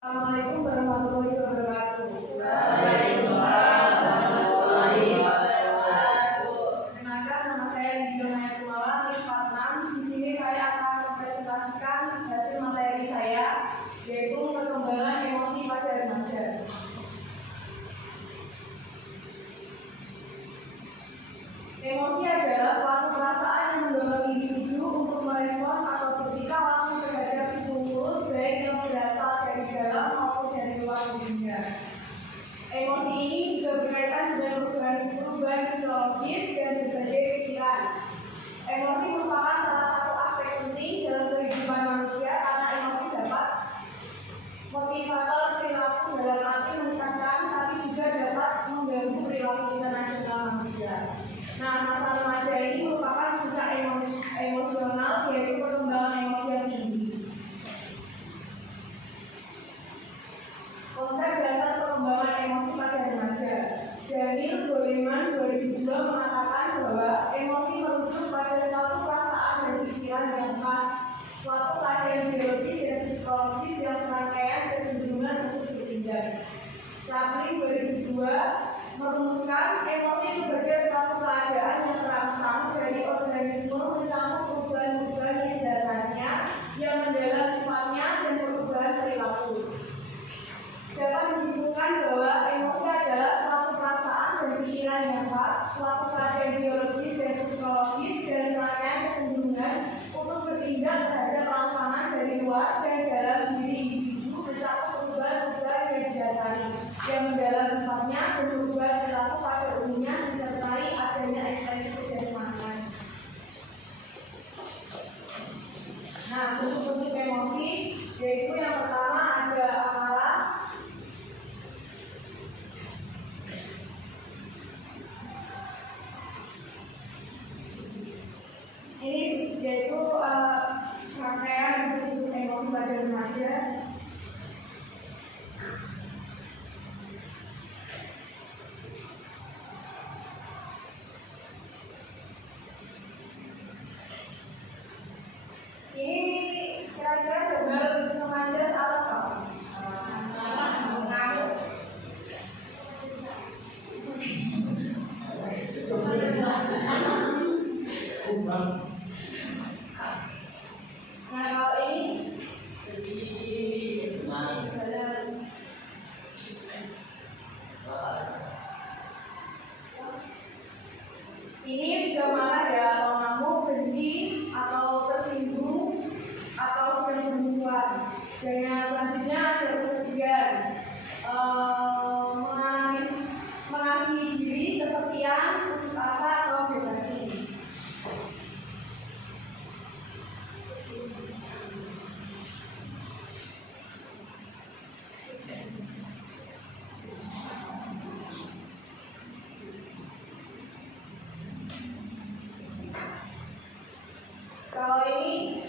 Assalamualaikum warahmatullahi wabarakatuh. Waalaikumsalam warahmatullahi wabarakatuh. Perkenalkan, nama saya Dinda Maya Kumala, kelas 46. Di sini saya akan mempresentasikan hasil materi saya, yaitu perkembangan emosi pada remaja. Emosi adalah suatu perasaan yang mendorong individu untuk merespon atau bersikap langsung terhadap stimulus, baik yang berasal dari dalam maupun dari luar dirinya. Emosi ini juga berkaitan dengan perubahan fisiologis dan berbagai pikiran. Emosi merupakan salah satu aspek penting dalam kehidupan manusia karena emosi dapat motivator perilaku dalam arti meningkatkan, tapi juga dapat mengganggu perilaku internasional manusia. Nah, masa remaja ini merupakan puncak emosional, yaitu perkembangan emosi yang tinggi. Konsep dasar perkembangan emosi pada remaja. Daniel Goleman 2002 mengatakan bahwa emosi merujuk pada suatu perasaan dan pikiran yang khas, suatu keadaan biologis dan psikologis yang serangkaian kecenderungan untuk bertindak. Chaplin 2002 merumuskan emosi sebagai suatu keadaan yang terangsang dari organisme mencakup perubahan-perubahan yang dasarnya, yang mendalam sifatnya dan perubahan perilaku. Dapat disimpulkan bahwa emosi adalah suatu perasaan dan pikiran yang khas, suatu keadaan biologis dan psikologis dan serangkaian kecenderungan untuk bertindak terhadap rangsangan dari luar dan dalam diri individu, mencakup perubahan-perubahan yang didasari, yang mendalam sifatnya dan perubahan perilaku pada umumnya disertai adanya ekspresi kejasmanian. Nah, bentuk-bentuk emosi yaitu yang pertama ada amarah. Ini yaitu rangkaian bentuk emosi pada remaja. Ini kira-kira gambar remaja saat apa? Nah, kalau ini sedih, ini sudah marah ya, atau ngamuk, benci, atau tersinggung, atau sedang bermusuhan. Dan yang selanjutnya ada kesedihan, mengasihi diri, kesepian, putus asa, atau depresi. Kalau ini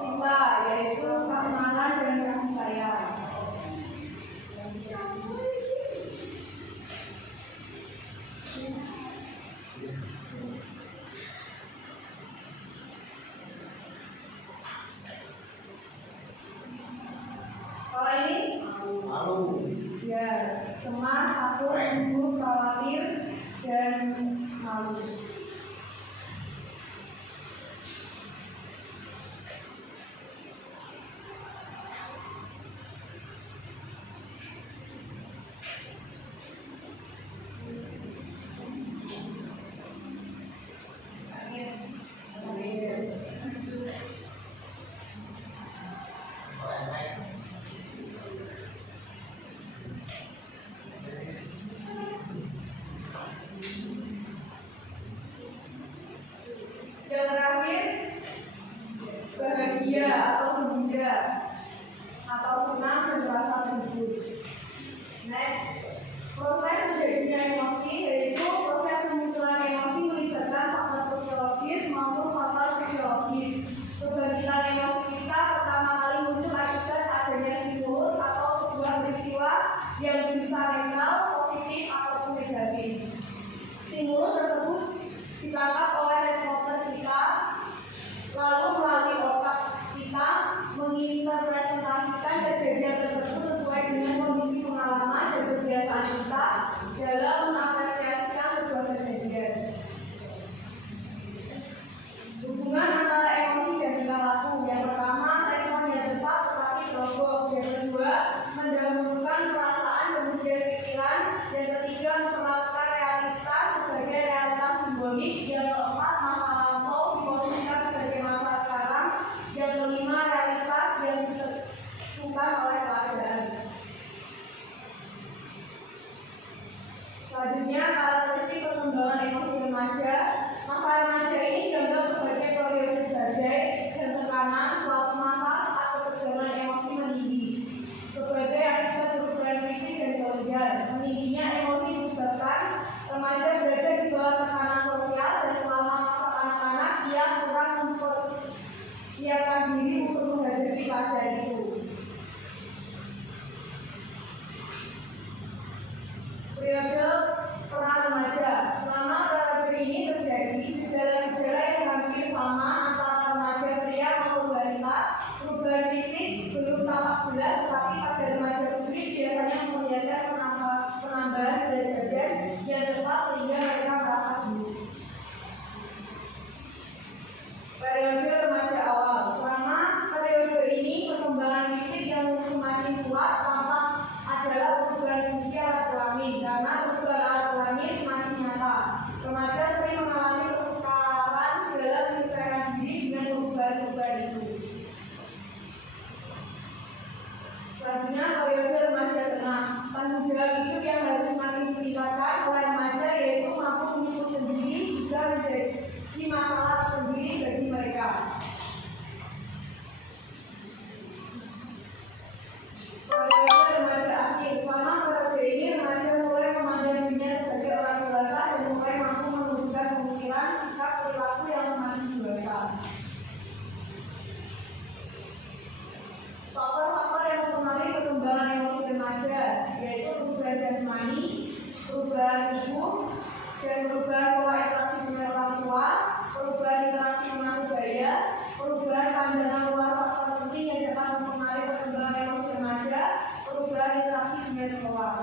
cinta, yaitu kasmanan dan kasih sayang. Kalau ini Malu. ya, cemas, takut, gugup, khawatir, dan malu. Yang terakhir, bahagia atau gembira, atau senang dan merasa terhibur. Next, proses terjadinya emosi yaitu proses kemunculan emosi melibatkan faktor sosiologis maupun faktor fisiologis. Kebangkitan emosi kita pertama kali muncul akibat adanya stimulus atau sebuah peristiwa yang bisa netral, positif ataupun negatif. Stimulus tersebut ditangkap oleh responden kita, lalu melalui otak kita menginterpretasikan kejadian tersebut sesuai dengan kondisi pengalaman dan kebiasaan kita dalam mengapresiasikan sebuah kejadian. Hubungan antara emosi dan tingkah laku. Yang pertama, respon yang cepat tetapi terobos. Yang kedua, mendahulukan perasaan kemudian pikiran. Yang ketiga, memperlakukan realitas sebagai realitas simbolik. Yang keempat, masa lampau diposisikan sebagai masa sekarang. Yang kelima, realitas yang ditentukan oleh keadaan. Selanjutnya, karakteristik perkembangan emosi remaja. Masa remaja ini dianggap sebagai periode badai dan tekanan suatu masa saat ketegangan emosi meninggi. Sebagai akibat perubahan fisik dan kelenjar, meningginya emosi disebabkan remaja berada di bawah tekanan sosial dan selama masa anak-anak ia kurang mempersiapkan diri untuk menghadapi keadaan itu. Periode pra remaja. Selama periode ini terjadi gejala-gejala yang hampir sama antara remaja pria maupun wanita. Perubahan fisik belum tampak jelas, tetapi pada remaja putri biasanya memperlihatkan penambahan berat badan yang cepat sehingga mereka merasa buruk. Periode remaja awal. Selama periode ini perkembangan fisik yang semakin kuat tampak adalah perubahan fungsi alat kelamin, karena perubahan alat kelamin semakin nyata. Remaja sering mengalami kesukaran dalam menyesuaikan diri dengan perubahan-perubahan itu. Selanjutnya, periode remaja tengah. Tanggung jawab hidup yang harus semakin ditingkatkan oleh remaja yaitu mampu menghidup sendiri juga menjadi masalah tersendiri bagi mereka. Periode remaja akhir. Selama periode ini remaja mulai memandang dirinya sebagai orang dewasa dan mulai mampu menunjukkan pemikiran, sikap, perilaku yang semakin dewasa. Faktor-faktor yang mempengaruhi perkembangan emosi remaja yaitu perubahan jasmani, perubahan tubuh, dan perubahan pola interaksi dengan orang tua, perubahan interaksi dengan sebaya, perubahan pandangan luar. Faktor penting yang dapat mempengaruhi perkembangan emosi remaja, perubahan interaksi dengan sekolah.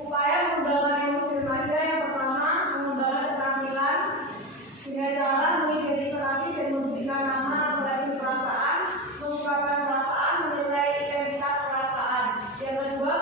Upaya mengembangkan emosi remaja. Yang pertama, mengembangkan keterampilan dengan cara mengidentifikasi dan memberikan nama terhadap perasaan, mengungkapkan perasaan, menilai identitas perasaan. Yang kedua,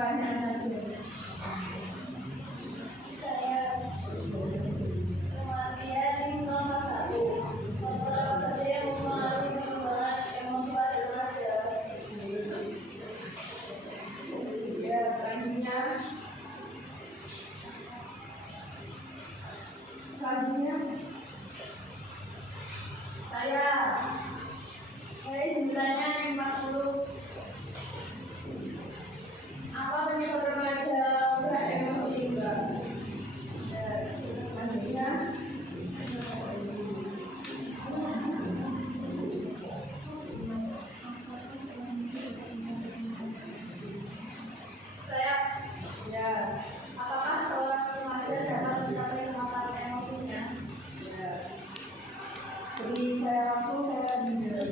pertanyaan saja. Saya kemudian nomor 1, faktor apa saja yang mempengaruhi perkembangan emosi pada remaja? Ya, selanjutnya saya sebenarnya yang 40. apa penyebab remaja beremosi juga? Ya, selanjutnya Saya ya, apakah seorang remaja dapat mencapai kematangan emosinya? ya. Beri saya waktu, saya menjawab.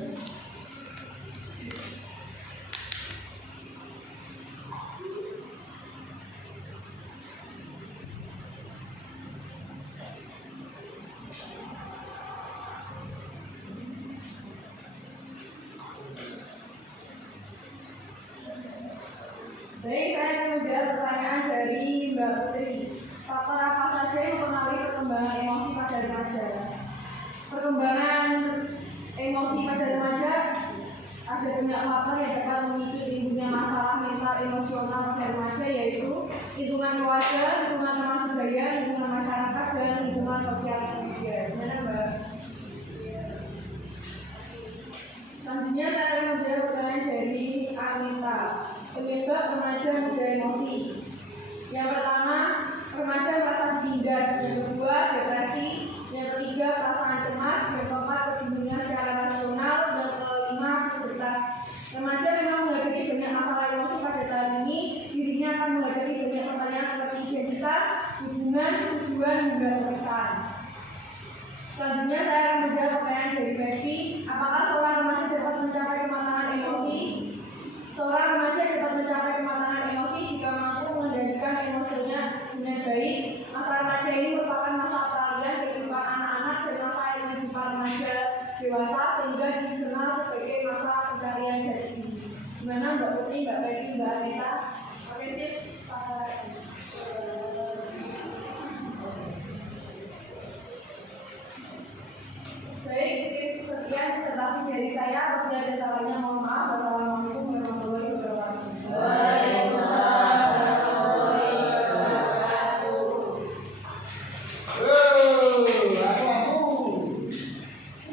Baik, saya akan menjawab pertanyaan dari Mbak Putri. Faktor apa saja yang mempengaruhi perkembangan emosi pada remaja? Perkembangan emosi pada remaja ada banyak faktor yang dapat memicu timbulnya masalah mental emosional pada remaja, yaitu lingkungan keluarga, lingkungan teman sebaya, lingkungan masyarakat, dan lingkungan sosial media. Gimana Mbak? Selanjutnya saya akan menjawab pertanyaan dari Anita. Penyebab remaja mudah emosi. Yang pertama, remaja merasa ditindas. Yang kedua, depresi. Yang ketiga, perasaan cemas. Yang keempat, kebingungan secara rasional. Dan kelima, pubertas. Remaja memang menghadapi banyak masalah emosi pada tahun ini. Dirinya akan menghadapi banyak pertanyaan seperti identitas, hubungan, tujuan, hingga perasaan. Selanjutnya saya akan menjawab pertanyaan dari Becky. Apakah seorang remaja dapat mencapai kematangan emosi? Seorang remaja dapat mencapai kematangan emosi jika mampu mengendalikan emosinya dengan baik. Masa remaja ini merupakan masa peralihan kehidupan anak-anak dan masa kehidupan remaja dewasa, sehingga dikenal sebagai masa pencarian jati diri. Gimana Mbak Putri, Mbak Becky, Mbak Anita? Oke, sip.